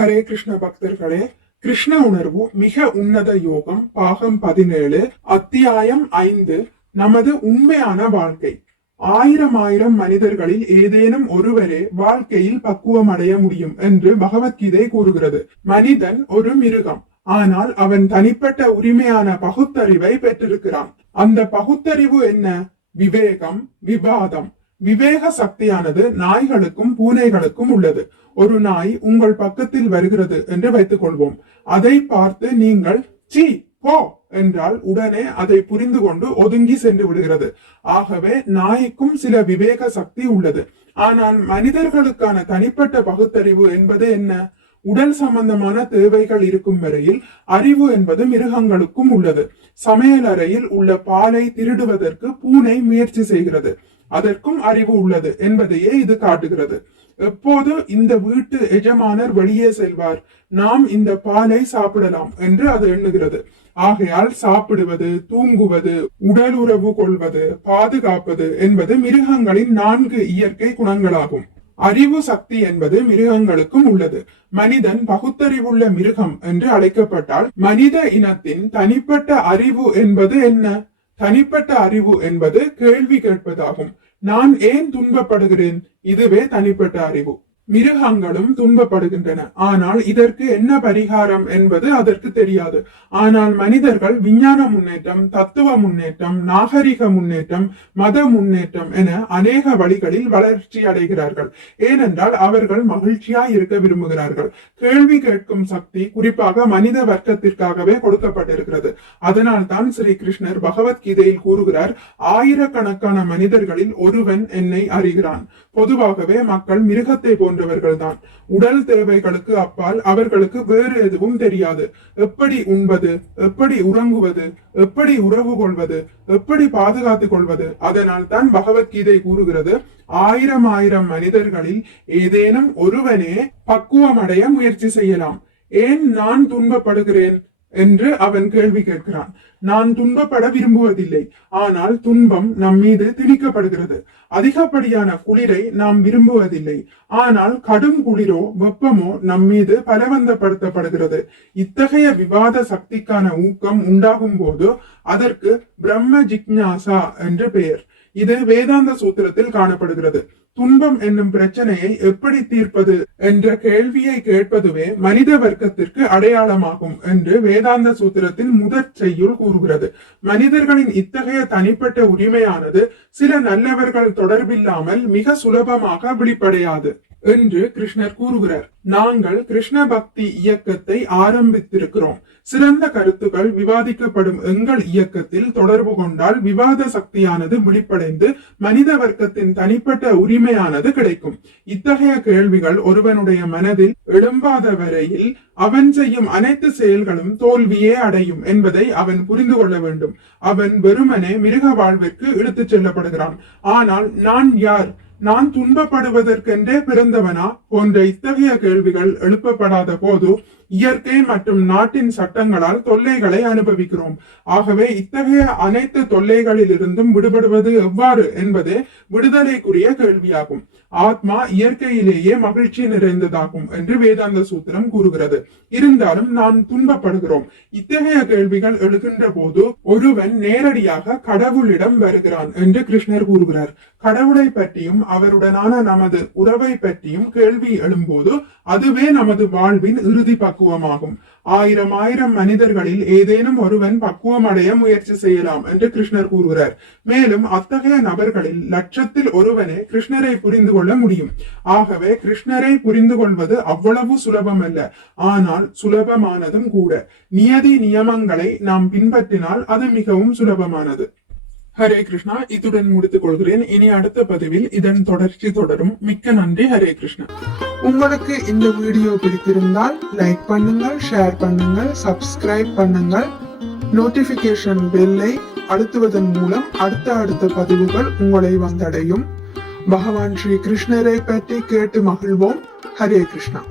ஹரே கிருஷ்ண பக்தர்களே, கிருஷ்ண உணர்வு மிக உன்னத யோகம் பாகம் 17 அத்தியாயம் 5 நமது உண்மையான வாழ்க்கை. ஆயிரம் மனிதர்களில் ஏதேனும் ஒருவரே வாழ்க்கையில் பக்குவம் அடைய முடியும் என்று பகவத்கீதை கூறுகிறது. மனிதன் ஒரு மிருகம், ஆனால் அவன் தனிப்பட்ட உரிமையான பகுத்தறிவை பெற்றிருக்கிறான். அந்த பகுத்தறிவு என்ன? விவேகம், விவாதம். விவேக சக்தியானது நாய்களுக்கும் பூனைகளுக்கும் உள்ளது. ஒரு நாய் உங்கள் பக்கத்தில் வருகிறது என்று வைத்துக் கொள்வோம். அதை பார்த்து நீங்கள் சீ போ என்றால் உடனே அதை புரிந்து கொண்டு ஒதுங்கி சென்று விடுகிறது. ஆகவே நாய்க்கும் சில விவேக சக்தி உள்ளது. ஆனால் மனிதர்களுக்கான தனிப்பட்ட பகுத்தறிவு என்பது என்ன? உடல் சம்பந்தமான தேவைகள் இருக்கும் வரையில் அறிவு என்பது மிருகங்களுக்கும் உள்ளது. சமையல் அறையில் உள்ள பாலை திருடுவதற்கு பூனை முயற்சி செய்கிறது. அதற்கும் அறிவு உள்ளது என்பதையே இது காட்டுகிறது. எப்போது இந்த வீட்டு எஜமானர் வெளியே செல்வார், நாம் இந்த பாலை சாப்பிடலாம் என்று அது எண்ணுகிறது. ஆகையால் சாப்பிடுவது, தூங்குவது, உடல் உறவு கொள்வது, பாதுகாப்பது என்பது மிருகங்களின் 4 இயற்கை குணங்களாகும். அறிவு சக்தி என்பது மிருகங்களுக்கும் உள்ளது. மனிதன் பகுத்தறிவுள்ள மிருகம் என்று அழைக்கப்பட்டால் மனித இனத்தின் தனிப்பட்ட அறிவு என்பது என்ன? தனிப்பட்ட அறிவு என்பது கேள்வி கேட்பதாகும். நான் ஏன் துன்பப்படுகிறேன்? இதுவே தனிப்பட்ட அறிவு. மிருகங்களும் துன்பப்படுகின்றன, ஆனால் இதற்கு என்ன பரிகாரம் என்பது அதற்கு தெரியாது. ஆனால் மனிதர்கள் விஞ்ஞான முன்னேற்றம், தத்துவ முன்னேற்றம், நாகரிக முன்னேற்றம், மத முன்னேற்றம் என அநேக வழிகளில் வளர்ச்சி அடைகிறார்கள். ஏனென்றால் அவர்கள் மகிழ்ச்சியாய் இருக்க விரும்புகிறார்கள். கேள்வி கேட்கும் சக்தி குறிப்பாக மனித வர்க்கத்திற்காகவே கொடுக்கப்பட்டிருக்கிறது. அதனால் தான் ஸ்ரீ கிருஷ்ணர் பகவத்கீதையில் கூறுகிறார், ஆயிரக்கணக்கான மனிதர்களில் ஒருவன் என்னை அறிகிறான். பொதுவாகவே மக்கள் மிருகத்தை போன்றவர்கள் தான். உடல் தேவைகளுக்கு அப்பால் அவர்களுக்கு வேறு எதுவும் தெரியாது. எப்படி உண்பது, எப்படி உறங்குவது, எப்படி உறவு கொள்வது, எப்படி பாதுகாத்துக் கொள்வது. அதனால் தான் பகவத்கீதை கூறுகிறது, ஆயிரம் மனிதர்களில் ஏதேனும் ஒருவனே பக்குவம் அடைய முயற்சி செய்யலாம். ஏன் நான் துன்பப்படுகிறேன் என்று அவன் கேள்வி கேட்கிறான். நான் துன்பப்பட விரும்புவதில்லை, ஆனால் துன்பம் நம் மீது திணிக்கப்படுகிறது. அதிகப்படியான குளிரை நாம் விரும்புவதில்லை, ஆனால் கடும் குளிரோ வெப்பமோ நம் மீது பலவந்தப்படுத்தப்படுகிறது. இத்தகைய விவாத சக்திக்கான ஊக்கம் உண்டாகும் போது அதற்கு பிரம்ம ஜிக்ஞாசா என்று பெயர். இது வேதாந்த சூத்திரத்தில் காணப்படுகிறது. துன்பம் என்னும் பிரச்சனையை எப்படி தீர்ப்பது என்ற கேள்வியை கேட்பதுவே மனித வர்க்கத்திற்கு அடையாளமாகும் என்று வேதாந்த சூத்திரத்தின் முதற் செய்யுள் கூறுகிறது. மனிதர்களின் இத்தகைய தனிப்பட்ட உரிமையானது சில நல்லவர்கள் தொடர்பில்லாமல் மிக சுலபமாக வெளிப்படையாது என்று கிருஷ்ணர் கூறுகிறார். நாங்கள் கிருஷ்ண பக்தி இயக்கத்தை ஆரம்பித்திருக்கிறோம். சிறந்த கருத்துக்கள் விவாதிக்கப்படும் எங்கள் இயக்கத்தில் தொடர்பு கொண்டால் விவாத சக்தியானது வெளிப்படைந்து மனித வர்க்கத்தின் தனிப்பட்ட உரிமையானது கிடைக்கும். இத்தகைய கேள்விகள் ஒருவனுடைய மனதில் எழும்பாத வரையில் அவன் செய்யும் அனைத்து செயல்களும் தோல்வியே அடையும் என்பதை அவன் புரிந்து கொள்ள வேண்டும். அவன் வெறுமனே மிருக வாழ்விற்கு இழுத்துச் செல்லப்படுகிறான். ஆனால் நான் யார்? நான் துன்பப்படுவதற்கென்றே பிறந்தவனா போன்ற இத்தகைய கேள்விகள் எழுப்பப்படாத போது இயற்கை மற்றும் நாட்டின் சட்டங்களால் தொல்லைகளை அனுபவிக்கிறோம். ஆகவே இத்தகைய அனைத்து தொல்லைகளில் இருந்தும் விடுபடுவது எவ்வாறு என்பதே விடுதலைக்குரிய கேள்வியாகும். ஆத்மா இயற்கையிலேயே மகிழ்ச்சி நிறைந்ததாகும் என்று வேதாந்த சூத்திரம் கூறுகிறது. இருந்தாலும் நாம் துன்பப்படுகிறோம். இத்தகைய கேள்விகள் எழுகின்ற போது ஒருவன் நேரடியாக கடவுளிடம் வருகிறான் என்று கிருஷ்ணர் கூறுகிறார். கடவுளை பற்றியும் அவருடனான நமது உறவை பற்றியும் கேள்வி எழும்போது அதுவே நமது வாழ்வின் இறுதி பக்குவமாகும். ஆயிரம் மனிதர்களில் ஏதேனும் ஒருவன் பக்குவம் அடைய முயற்சி செய்யலாம் என்று கிருஷ்ணர் கூறுகிறார். மேலும் அத்தகைய நபர்களில் லட்சத்தில் ஒருவனே கிருஷ்ணரை புரிந்து கொள்ள முடியும். ஆகவே கிருஷ்ணரை புரிந்து கொள்வது அவ்வளவு சுலபம் அல்ல, ஆனால் சுலபமானதும் கூட. நியதி நியமங்களை நாம் பின்பற்றினால் அது மிகவும் சுலபமானது. ஹரே கிருஷ்ணா. இத்துடன் முடித்துக் கொள்கிறேன். இனி அடுத்த பதிவில் இதன் தொடர்ச்சி தொடரும். மிக்க நன்றி. ஹரே கிருஷ்ணா. உங்களுக்கு இந்த வீடியோ பிடித்திருந்தால் லைக் பண்ணுங்கள், ஷேர் பண்ணுங்கள், சப்ஸ்கிரைப் பண்ணுங்கள். நோட்டிபிகேஷன் பெல்லை அழுத்துவதன் மூலம் அடுத்த பதிவுகள் உங்களை வந்தடையும். பகவான் ஸ்ரீ கிருஷ்ணரை பற்றி கேட்டு மகிழ்வோம். ஹரே கிருஷ்ணா.